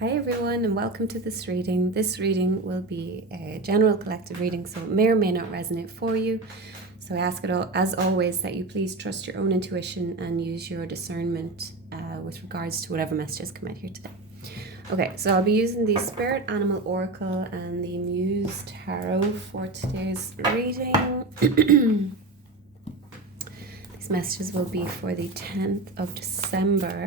Hi everyone and welcome to this reading. This reading will be a general collective reading, so it may or may not resonate for you. So I ask it all, as always, that you please trust your own intuition and use your discernment with regards to whatever messages come out here today. Okay, so I'll be using the Spirit Animal Oracle and the Muse Tarot for today's reading. These messages will be for the 10th of December.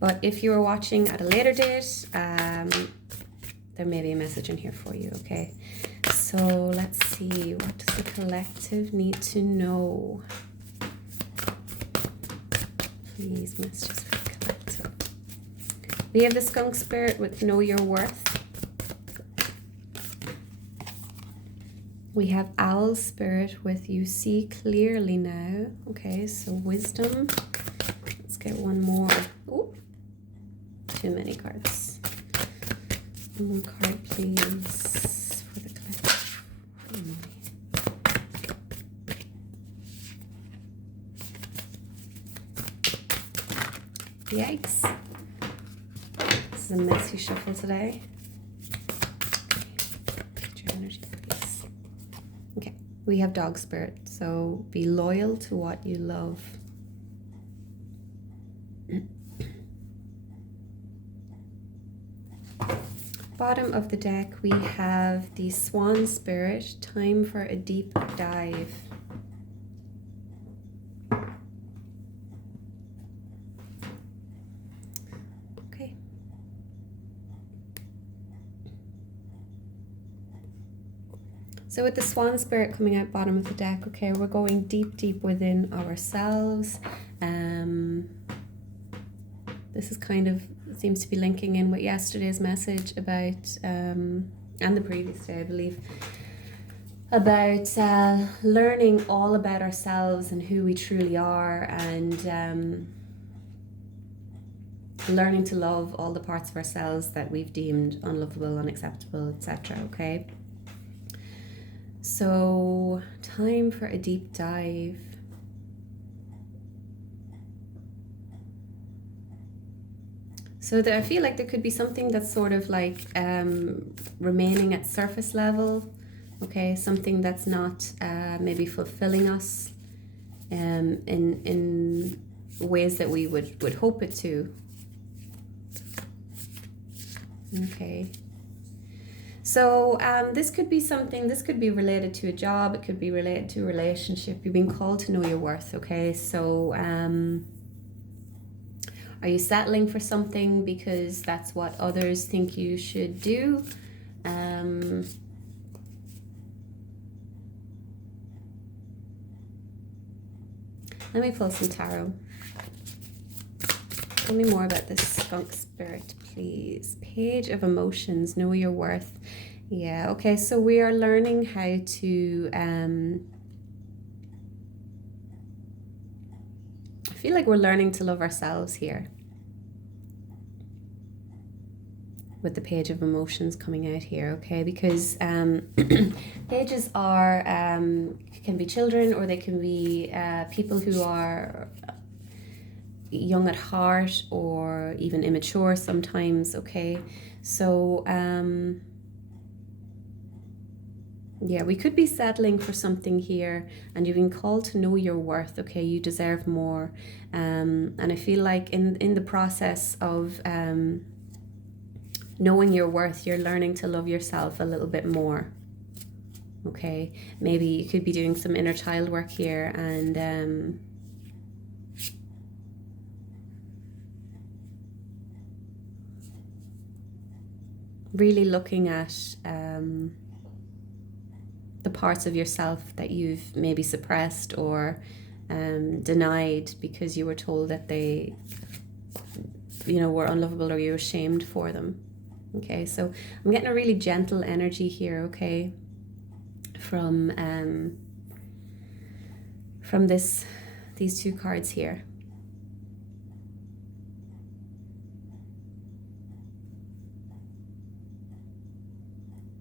But if you are watching at a later date, there may be a message in here for you, okay? So let's see, what does the collective need to know? Please, messages for the collective. We have the Skunk Spirit with Know Your Worth. We have Owl Spirit with You See Clearly Now. Okay, so Wisdom. Let's get one more. Ooh. Too many cards. One more card, please, for the collective. Yikes. This is a messy shuffle today. Get your energy, please. Okay, we have Dog Spirit, so be loyal to what you love. Bottom of the deck, we have the Swan Spirit, time for a deep dive. Okay. So with the Swan Spirit coming out bottom of the deck, okay, we're going deep, deep within ourselves. This is kind of seems to be linking in with yesterday's message about, and the previous day, I believe, about learning all about ourselves and who we truly are, and learning to love all the parts of ourselves that we've deemed unlovable, unacceptable, etc. Okay? So, time for a deep dive. So I feel like there could be something that's sort of like remaining at surface level, okay? Something that's not maybe fulfilling us in ways that we would hope it to. Okay. So this could be something, this could be related to a job, it could be related to a relationship. You've been called to know your worth, okay? So are you settling for something because that's what others think you should do? Let me pull some tarot. Tell me more about this Skunk Spirit, please. Page of Emotions, Know Your Worth. Yeah, okay, so we are learning how to... I feel like we're learning to love ourselves here. With the Page of Emotions coming out here, okay? Because pages are, can be children, or they can be people who are young at heart or even immature sometimes, okay? So, yeah, we could be settling for something here, and you've been called to know your worth, okay? You deserve more. And I feel like in the process of knowing your worth, you're learning to love yourself a little bit more, okay? Maybe you could be doing some inner child work here, and really looking at the parts of yourself that you've maybe suppressed or denied because you were told that they, were unlovable, or you were shamed for them. Okay, so I'm getting a really gentle energy here, okay, from these two cards here.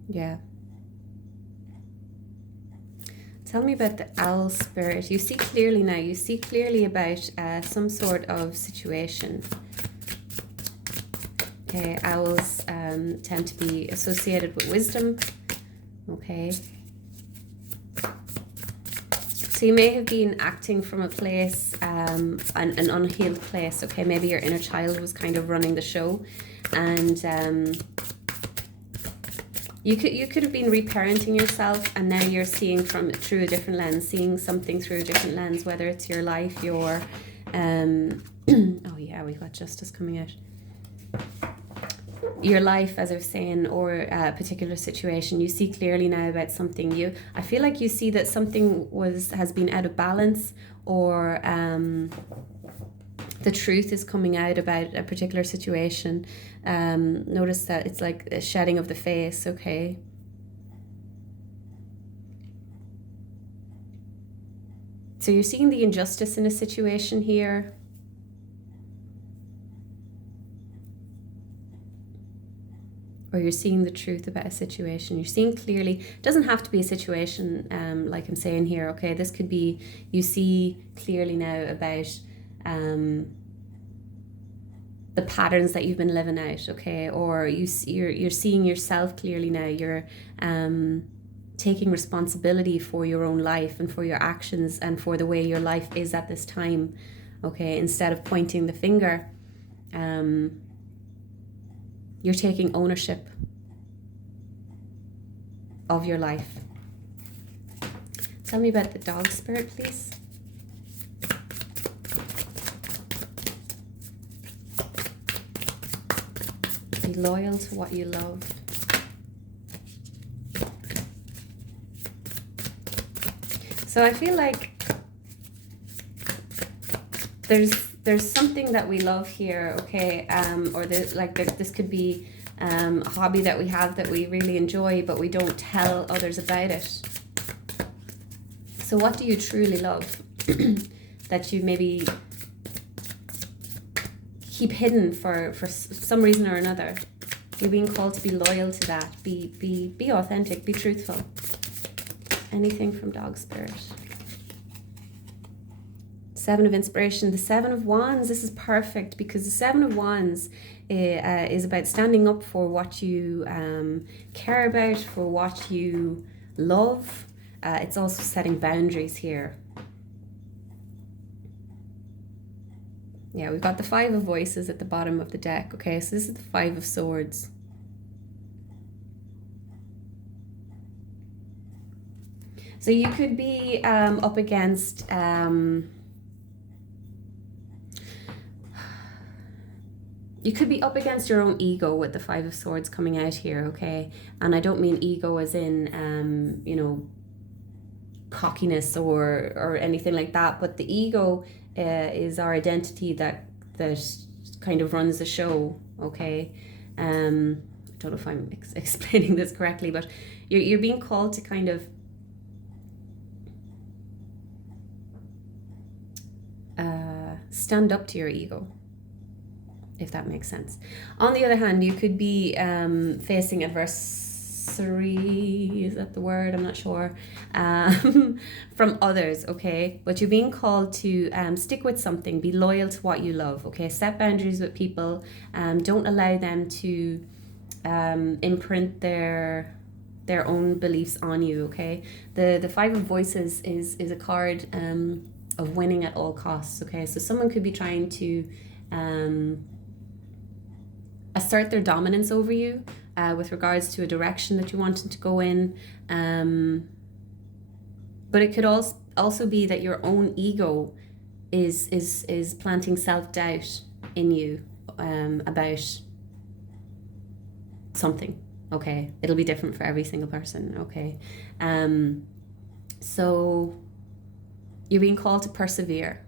Yeah. Tell me about the Owl Spirit. You see clearly now. You see clearly about some sort of situation. Okay, owls tend to be associated with wisdom. Okay. So you may have been acting from a place, an unhealed place. Okay, maybe your inner child was kind of running the show, and you could have been reparenting yourself, and now you're seeing through a different lens, seeing something through a different lens, whether it's your life, your oh yeah, we've got justice coming out. Your life, as I was saying, or a particular situation, you see clearly now about something. I feel like you see that something has been out of balance, or the truth is coming out about a particular situation. Notice that it's like a shedding of the face, okay? So you're seeing the injustice in a situation here. Or you're seeing the truth about a situation. You're seeing clearly. It doesn't have to be a situation like I'm saying here, okay? This could be, you see clearly now about the patterns that you've been living out, okay? Or you're seeing yourself clearly now. You're taking responsibility for your own life and for your actions and for the way your life is at this time, okay? Instead of pointing the finger, you're taking ownership of your life. Tell me about the dog spirit, please. Be loyal to what you love. So I feel like there's something that we love here, okay, or this could be a hobby that we have that we really enjoy, but we don't tell others about it. So what do you truly love that you maybe keep hidden for some reason or another? You're being called to be loyal to that. Be authentic. Be truthful. Anything from dog spirit. Seven of Inspiration, the Seven of Wands. This is perfect because the Seven of Wands is about standing up for what you care about, for what you love. It's also setting boundaries here. Yeah, we've got the Five of Voices at the bottom of the deck. Okay, so this is the Five of Swords. So you could be up against... you could be up against your own ego with the Five of Swords coming out here, okay? And I don't mean ego as in, cockiness or anything like that, but the ego is our identity that kind of runs the show, okay? I don't know if I'm explaining this correctly, but you're being called to kind of stand up to your ego, if that makes sense. On the other hand, you could be facing adversary, is that the word? I'm not sure, from others, okay? But you're being called to stick with something, be loyal to what you love, okay? Set boundaries with people, don't allow them to imprint their own beliefs on you, okay? The Five of Voices is a card of winning at all costs, okay? So someone could be trying to assert their dominance over you with regards to a direction that you wanted to go in, but it could also be that your own ego is planting self-doubt in you about something, okay? It'll be different for every single person, okay? So you're being called to persevere,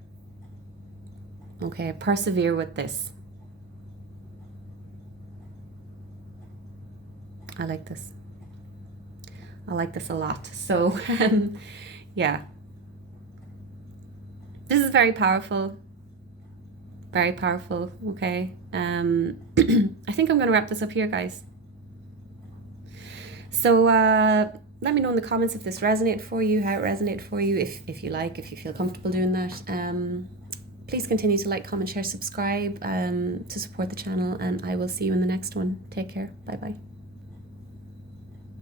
okay? Persevere with this. I like this. I like this a lot. So, yeah. This is very powerful. Very powerful, okay? I think I'm going to wrap this up here, guys. So, let me know in the comments if this resonated for you, how it resonated for you, if you like, if you feel comfortable doing that. please continue to like, comment, share, subscribe to support the channel, and I will see you in the next one. Take care. Bye bye.